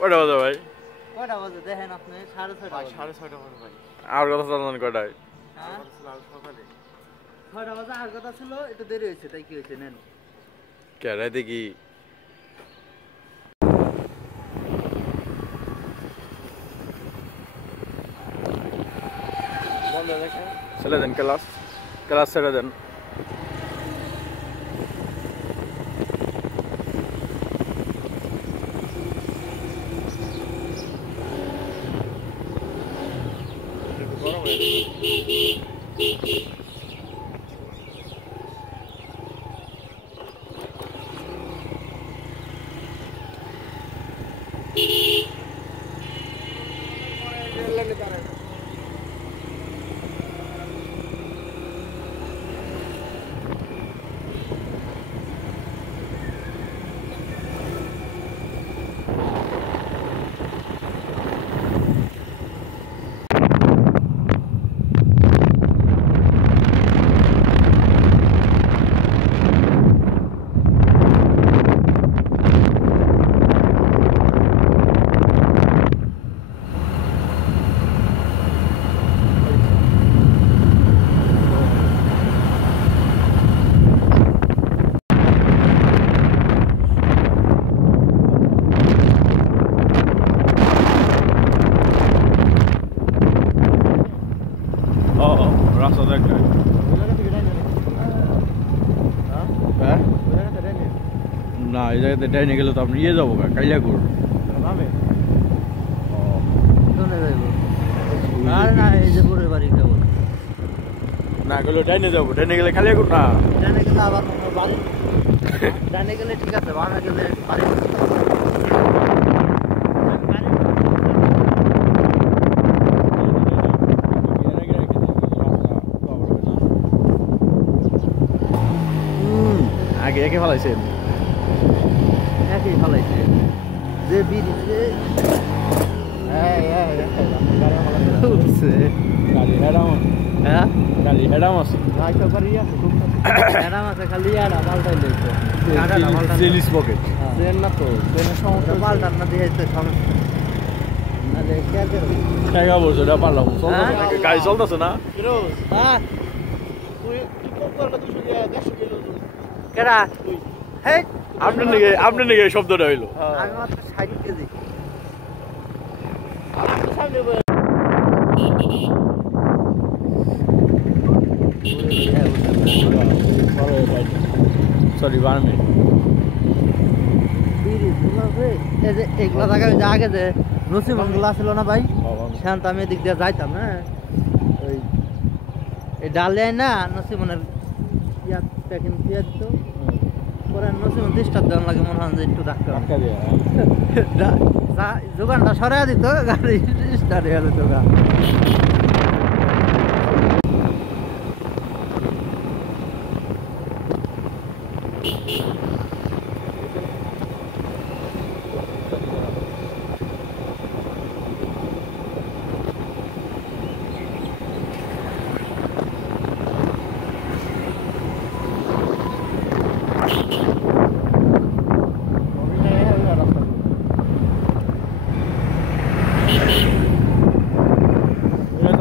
কয়টা বাজে ভাই? কয়টা বাজে দেখেন আপনি? 6:30 ভাই 6:30 বাজে ভাই। আর কথা জানেন কয়টায়? হ্যাঁ সকালে 6টা বাজে আর কথা ছিল, একটু দেরি হয়েছে, তাই কি হয়েছে নেন। কে রাইতে কি বন্ধ দেখেন। ছেড়ে দেন ক্লাস ক্লাস ছেড়ে দেন। গরম হয়ে রাস্তা দেখবে হ্যাঁ না এই জায়গাতে ডাইনে গেলে তো আপনি ইয়ে যাবো কাইলাকুর চলে যাইব। আর না, এই যে পুরো বাড়ি কেবল না গেলে ডাইনে যাবো, ডাইনে গেলে কালিয়াকুর না। ডানে গেলে আবার বাড়ি, ডানে গেলে ঠিক আছে, বামে গেলে বাড়ি। আগে একে ফেলাইছেন একই ফলাইছে যে বিড়িছে উঠছে। গাড়ি হেডাম হ্যাঁ গাড়ি হেডাম আছে ম্যাডাম আছে, খালি আড়া পাল্টাই লইছে। জিনিস পকেট ট্রেন না তো, ট্রেনের সমস্যা পাল্টান না দিয়ে সমস্যা নাহলে কে করবে? টাকা বলছো এটা পারলাম গাড়ি চলতেছে না। হ্যাঁ তুই কি করতে 200 কিলো কেডা? হেই আপনার নিকে এই শব্দটা হইলো। আমি মাত্র 60 কেজি। সামনে সরি বার্মে এই যে এগুলা জায়গায় যে আগে যে নসিমনগুলা ছিল না ভাই, শান্ত আমি এদিক দিয়ে যাইতাম। হ্যাঁ ওই এই ডালিয়ায় না নসিমনের পিয়াজ প্যাকিং পিয়াজ দিত, পরে নসিমন ডিস্টার্ব দেওয়ার লাগে, মনে হয় যে একটু ধাক্কা যোগানটা সরাই দিত, গাড়ি স্টার্ট হয়ে যেত।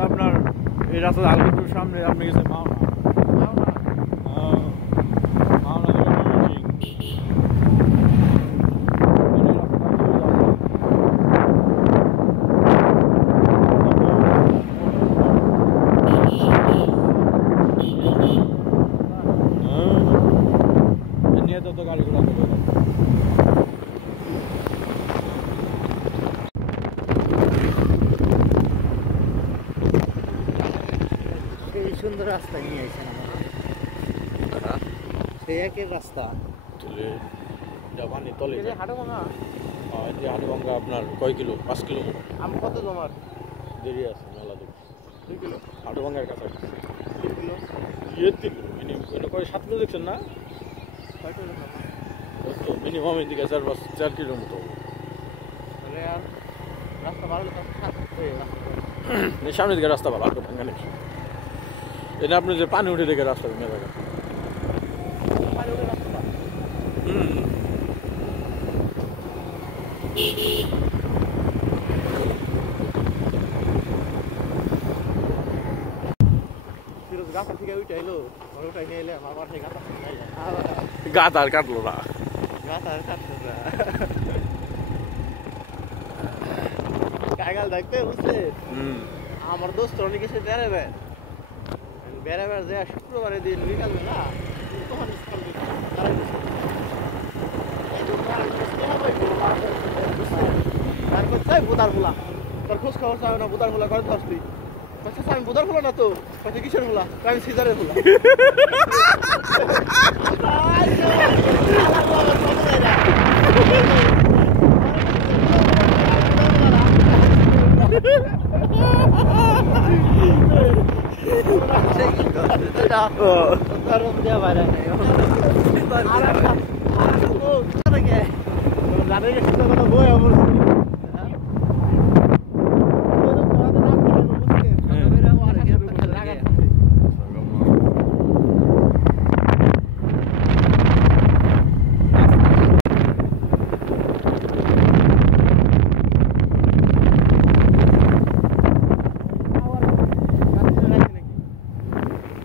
আপনার এই রাস্তা আলকুর সামনে আপনি গেছে মাওনা নিয়ে তো গাড়িগুলো সুন্দর রাস্তা নিয়ে আইছেন আমার, সেই একের রাস্তা জাপানি তলে হাটভাঙা হাটভাঙ্গা আপনার কয় কিলো? 5 কিলো মতো। আম কত তোমার? দেরি আছে মেলা দূর। 2 কিলো হাটভাঙ্গার কাছে 3 কিলো মিনিমাম কয় 7 কিলো দেখছেন না? 6 কিলো তো মিনিমাম এদিকে 4 কিলোর মতো। তাহলে আর রাস্তা ভালো তো সামনের দিকে রাস্তা ভালো, হাটভাঙ্গা নেই। এটা আপনি যে পানি উঠে দেখে রাস্তা নিয়ে যাবেন। পানি উঠে রাস্তা গাছা থেকে উঠে এলো উঠাই নিয়ে এলে আমার বাসায় গাছা গাছ আর কাটলো না গাছা আর কাটলো না কায়গাল দেখতে বুঝছে আমার দোস্ত অনেক এসে বেড়াবে যে শুক্রবারের দিন বিকাল বেলা তখন বুদার ফুলা তোর খোঁজ খবর চাই না বুদার ফুলা করে আসবি আমি বুদার ফুলা না তো কিসের ফুলা আমি সিজারের ফুলা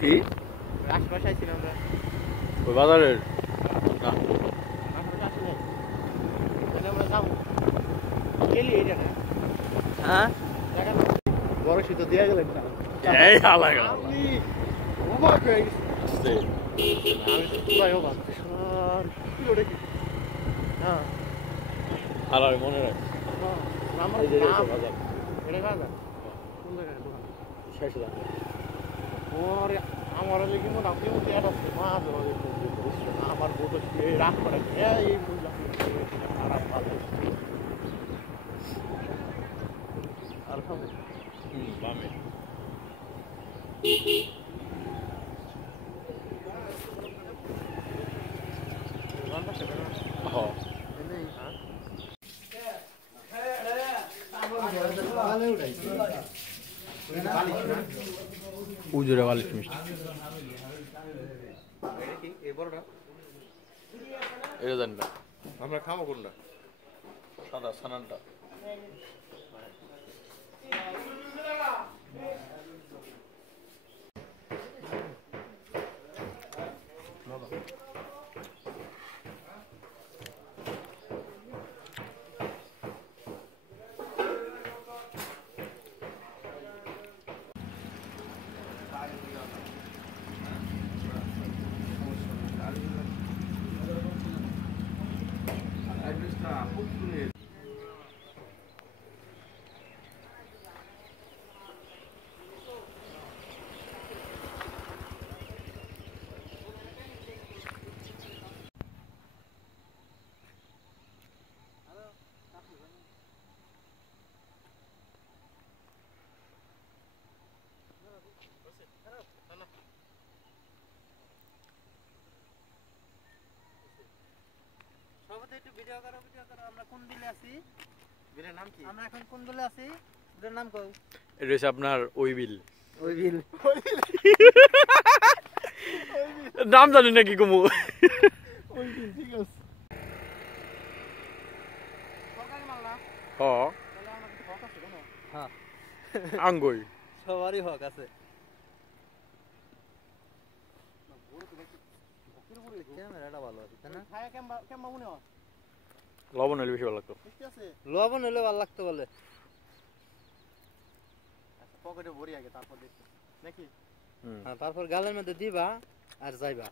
কি আশপাশে ছিলাম আমরা ওই বাজারের না আমরা যাবো গেলি এই জায়গায় হ্যাঁ বড় শীত দিয়ে গেলেন না এই হালা গেল আমি অবাক হয়ে গেছি আমি তো পুরাই অবাক কিলো দেখি হ্যাঁ হালা মনে রাখ আমার এই যে বাজার এটা বাজার কোন জায়গায় দোকান শেষ দাম ওরে আমার লেগে মনে আপনি মধ্যে একটা মাছ আমার বোধ রাগ করে এই বুঝলাম খারাপ ভালো আর খাবো বামে উজুরে বালিশ মিষ্টি এটা জানি না আমরা খাবো কোনটা সাদা সানানটা একটু ভিডিও করো আমরা কোন বিলে আছি বিলের নাম কি আমরা এখন কোন বিলে আছি বিলের নাম কও এটা হচ্ছে আপনার ওই বিল নাম জানি না কি কমু ওই বিল ঠিক আছে সরকারি মাল না হ্যাঁ তাহলে আমরা কিছু হক আছে কেন হ্যাঁ আঙ্গুই সবারই হক আছে ক্যামেরাটা ভালো আছে তাই না খায়া কেমবা মনে হয় লবণ হলে বেশি ভালো লাগতো ঠিক আছে লবণ হলে ভালো লাগতো বলে আচ্ছা পকেটে ভরি আগে তারপর দেখতে নাকি হ্যাঁ তারপর গালের মধ্যে দিবা আর যাইবা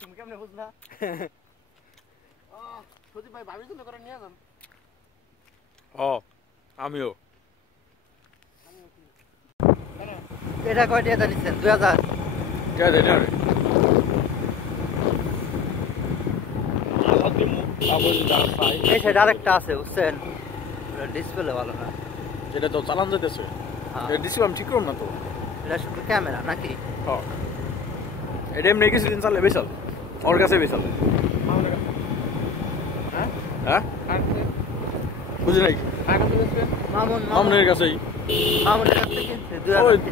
তুমি কেমনে বুঝলা সত্যি ভাই ভাবিস না করে নিয়ে যান আমিও এটা কয় টাকা নিচ্ছেন 2000 কে দেন রে এই সাইড আরেকটা আছে বুঝছেন ডিসপ্লে ভালো না যেটা তো চালান যেতেছে ডিসপ্লে আমি ঠিক করব না তো এটা শুধু ক্যামেরা নাকি হ্যাঁ এটা এমনি কিছুদিন চালে বেশাল ওর কাছে বেশাল হ্যাঁ বুঝি নাই মামুন মামুনের কাছেই মামুনের কাছ থেকে 2000